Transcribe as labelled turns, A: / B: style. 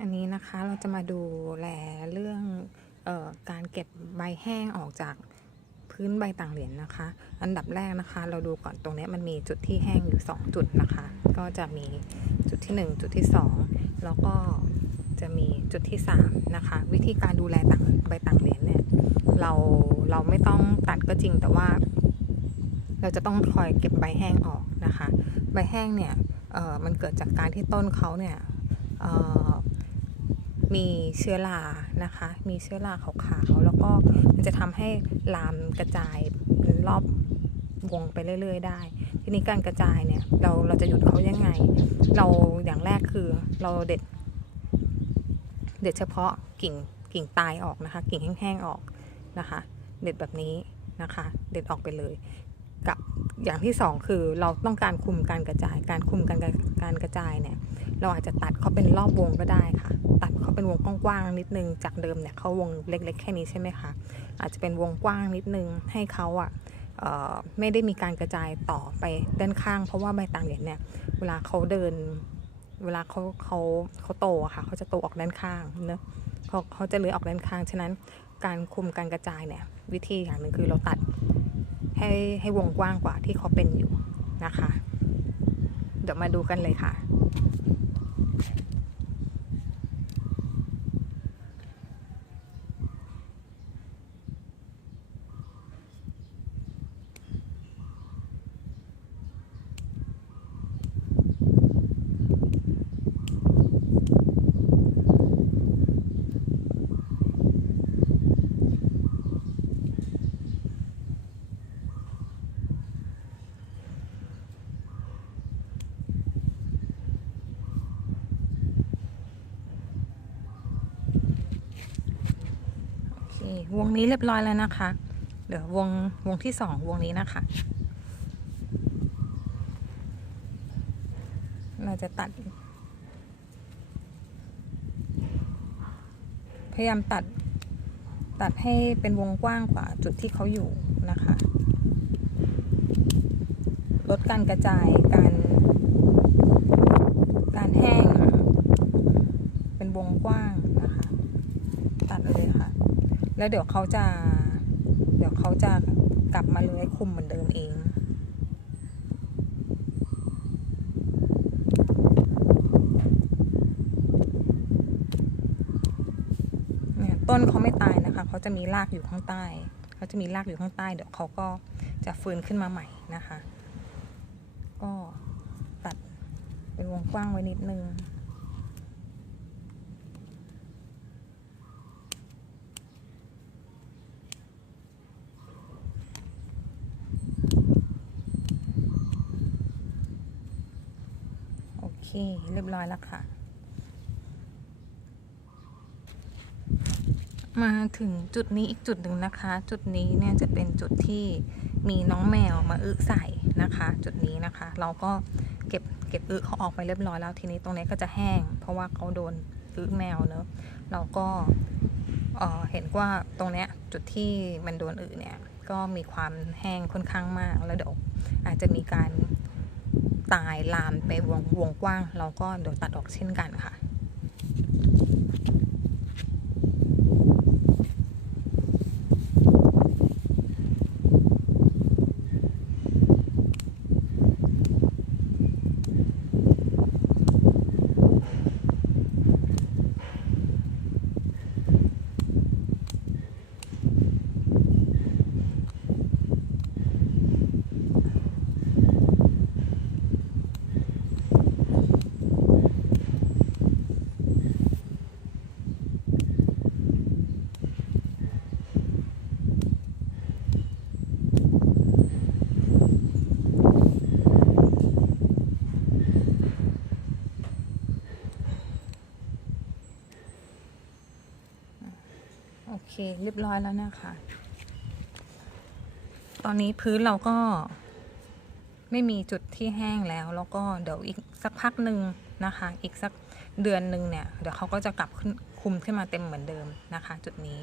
A: อันนี้นะคะเราจะมาดูแลเรื่องออการเก็บใบแห้งออกจากพื้นใบต่างเหรียญนะคะ อันดับแรกนะคะ เราดูก่อนตรงนี้มันมีจุดที่แห้งอยู่ 2 จุดนะคะ ก็จะมีจุดที่ 1 จุดที่ 2 แล้วก็จะมีจุดที่ 3 นะคะ วิธีการดูแลต่างใบต่างเหรียญเนี่ยเราเราไม่ต้องตัดก็จริงแต่ว่า เราจะต้องคอยเก็บใบแห้งออกนะคะ ใบแห้งเนี่ยมันเกิดจากการที่ต้นเขาเนี่ยเมีเชื้อรานะคะ มีเชื้อราขาวๆแล้วก็มันจะทำให้ลามกระจายเป็นรอบวงไปเรื่อย ๆ ได้ ทีนี้การกระจายเนี่ยเราเราจะหยุดเขายังไง เราอย่างแรกคือเราเด็ด เด็ดเฉพาะกิ่งกิ่งตายออกนะคะ กิ่งแห้งๆออกนะคะ เด็ดแบบนี้นะคะ เด็ดออกไปเลย กับอย่างที่สองคือเราต้องการคุมการกระจาย การคุมการกรการกระจายเนี่ย เราอาจจะตัดเขาเป็นรอบวงก็ได้ค่ะ ตัดเขาเป็นวงกว้างๆนิดนึง จากเดิมเนี่ยเขาวงเล็ก ๆ แค่นี้ใช่ไหมคะอาจจะเป็นวงกว้างนิดนึงให้เขาอะเอ่อไม่ได้มีการกระจายต่อไปด้านข้าง เพราะว่าใบต่างเหรียญเนี่ยเวลาเขาเดิน เวลาเขาเขาเขาโตค่ะเขาจะโตออกด้านข้างเนะเขาเขาจะเลื้อยออกด้านข้างฉะนั้นการคุมการกระจายเนี่ยวิธีอย่างหนึ่งคือเราตัดให้ให้วงกว้างกว่าที่เขาเป็นอยู่นะคะ เดี๋ยวมาดูกันเลยค่ะ วงนี้เรียบร้อยแล้วนะคะเดี๋ยววงวงที่สองวงนี้นะคะ เราจะตัด พยายามตัดตัดให้เป็นวงกว้างกว่าจุดที่เขาอยู่นะคะ ลดการกระจายการ การแห้ง เป็นวงกว้างนะคะ ตัดเลยค่ะ แล้วเดี๋ยวเขาจะ เดี๋ยวเขาจะกลับมาเลื้อยคุมเหมือนเดิมเองเนี่ยต้นเขาไม่ตายนะคะ เขาจะมีรากอยู่ข้างใต้ เขาจะมีรากอยู่ข้างใต้ เดี๋ยวเขาก็จะฟื้นขึ้นมาใหม่นะคะ ก็ตัดเป็นวงกว้างไว้นิดนึง โอ เค เรียบร้อยแล้วค่ะ มาถึงจุดนี้อีกจุดหนึ่งนะคะ จุดนี้เนี่ยจะเป็นจุดที่มีน้องแมวมาอึใส่นะคะ จุดนี้นะคะ เราก็เก็บเก็บอึเขาออกไปเรียบร้อยแล้วทีนี้ตรงนี้ก็จะแห้ง เพราะว่าเขาโดนอึแมวเนอะเราก็เห็นว่าตรงเนี้ยจุดที่มันโดนอึเนี่ยก็มีความแห้งค่อนข้างมากแล้วเดี๋ยวอาจจะมีการ ตายลามไปวงวงกว้าง เราก็เดี๋ยวตัดออกเช่นกันค่ะ โอเคเรียบร้อยแล้วนะคะ ตอนนี้พื้นเราก็ ไม่มีจุดที่แห้งแล้ว แล้วก็เดี๋ยวอีกสักพักหนึ่งนะคะ อีกสักเดือนหนึ่งเนี่ย เดี๋ยวเขาก็จะกลับขึ้นคุมขึ้นมาเต็มเหมือนเดิมนะคะ จุดนี้